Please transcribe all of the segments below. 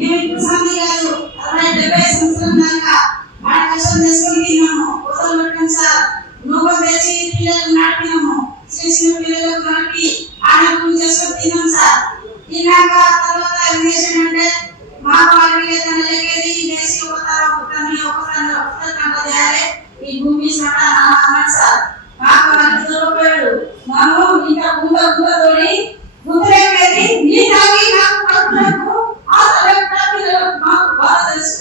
మేము స్వామి గారు 60-70 సంవత్సరాల దాకా బాగా కష్టం చేసుకుని తిన్నాము. కోతలు పెట్టాం సార్, నూకలు తెచ్చి పిల్లలు నాటినాము. చిన్న చిన్న పిల్లలకు నాటి ఆడపూజ చేసుకుని తిన్నాం సార్. తిన్నాక తర్వాత ఏం చేసామంటే మా వాళ్ళకి తనలేకేది వేసి ఒకసారి చేయాలి. ఈ భూమి అన్నాడు సార్. మాకు వాళ్ళు దొరికిపోయాడు. మేము ఇంకా గుండతోడి గుండెలేకేది నీ తాగి నాకు పడుతున్నప్పుడు ఆ పిల్లలకు మాకు బాగా తెలుసు.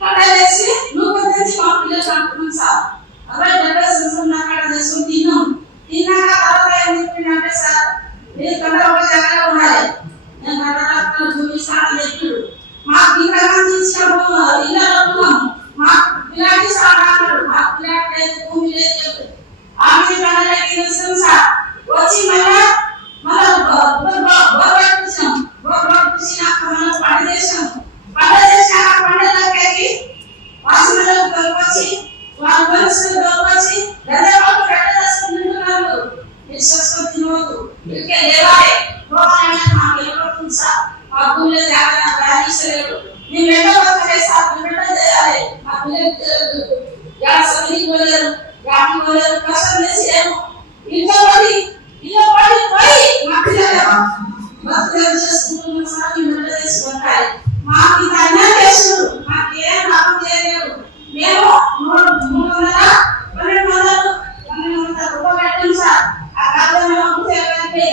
కట్టేసి నూక తెచ్చి మా పిల్లలు అంటున్నాం సార్. 60-70 సంవత్సరం అక్కడ చేసుకుని తిన్నాం. తిన్నాక తర్వాత ఏం చెప్పిందంటే సార్, మీరు కట్ట ఒక జాగ్రత్తగా ఉండాలి. నేను కట్ట భూమి సార్ ఎప్పుడు మాకు ఇంకా తీసుకున్నాము ఇళ్ళలో ఉన్నాం. మాకు పిల్లాడి సార్ అన్నాడు. మాకు పిల్లాడి లేదు, భూమి లేదు చెప్పి ఆమె కళ్ళకి తెలుసు సార్. వచ్చి మళ్ళా బోర్వేసాం. బోర్వేసినాక మనం పంట చేసాం. పంట చేసినాక పంటలకి వాసనలకు దొరకొచ్చి వాళ్ళు మనుషులు దొరకొచ్చి గదవాళ్ళు పెట్టేసుకుంటున్నారు. విశ్వసం తినవద్దు, ఇంకే లేవాలి మాకు ఏమవుతుంది సార్. మా భూమిలో జాగ్రత్త రాజేశ్వరుడు మేము వెళ్ళవచ్చలే సార్, మేము వెళ్ళ చేయాలి. మా పిల్లలు సమితికి పోలేరు, గ్రామం పోలేరు, కష్టం చేసి ఇంట్లో పడి పోయి మా పిల్లలు బతుకులు చేసుకుంటున్నాం సార్. మేము వెళ్ళ చేసుకుంటాయి. మాకు ఇంత అన్యాయం చేస్తున్నారు. మాకు ఏం లాభం చేయలేరు. మేము 300-1200 రూపాయలు పెట్టాం సార్. ఆ కాలం చేయడానికి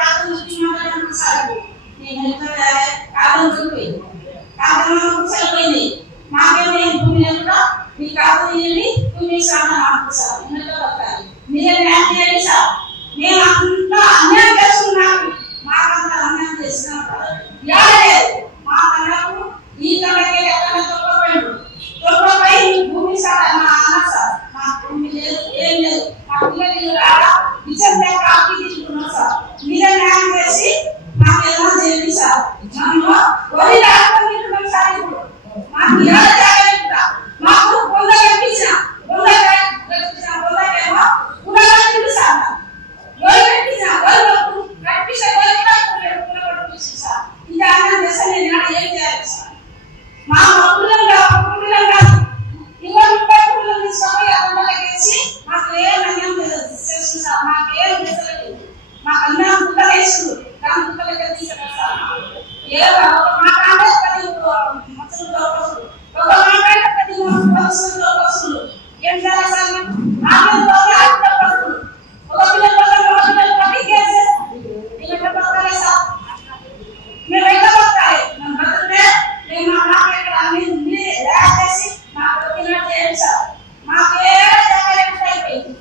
కాలం చూపించాను సార్. నేను కాలం చూపింది కాలంపోయింది. మాకేమో భూమి కూడా మీ కాలం భూమి సార్ నాకు సార్. మీరే న్యాయం చేయండి సార్. మేము అంతా అన్యాయం చేస్తున్నాము. మాకంతా అన్యాయం చేస్తున్నాం లేదు. మా కళ్ళకు ఈ కళ్ళకి ఎక్కడ తొక్కపోయి భూమి సార్ మా అన్న సార్. మా భూమి లేదు, ఏం లేదు. మా పిల్లలు విజయం లేక ఆకి తీసుకున్నాం సార్. మీరే న్యాయం చేసి మాకు ఎలా చేయండి సార్. మేము వరి రాకపోతున్నాం సార్. ఇప్పుడు మాకు ఎలా జాగ్రత్త మాకు పొంద కట్టించిన పొందకేమో పునరుద్ధరణ సార్. వరి కట్టించిన సార్. ఇది అన్నం చేస్తే నేను ఏం చేయాలి సార్. మా పిల్లలు కాదు ఇవాళ 30 పిల్లలు తీసుకొని అమ్మలకేసి మాకు ఏం అన్నం చేస్తుంది సార్. మాకేం చేసలేదు. మాకు అన్నం పుట్టలు వేస్తుంది. దాని పుట్టలకి తీసుకెళ్ళాలి సార్. ఏ ఒక మాట అంటే 10 మనుషులు ఒక మాట అంటే 10 మనుషులు ఏం చేయాలి సార్. ఆమె ఒక పిల్లలు పట్టి కేసేస్తాం. నేను ఎట్లా పడతాయి సార్. మేము ఎట్లా పడతాయి. మేము బతుకుతే మేము మా మాట ఎక్కడ అన్ని చేసి మాకు చేయండి సార్. మాకు ఏ జాగ్రత్త అయిపోయింది.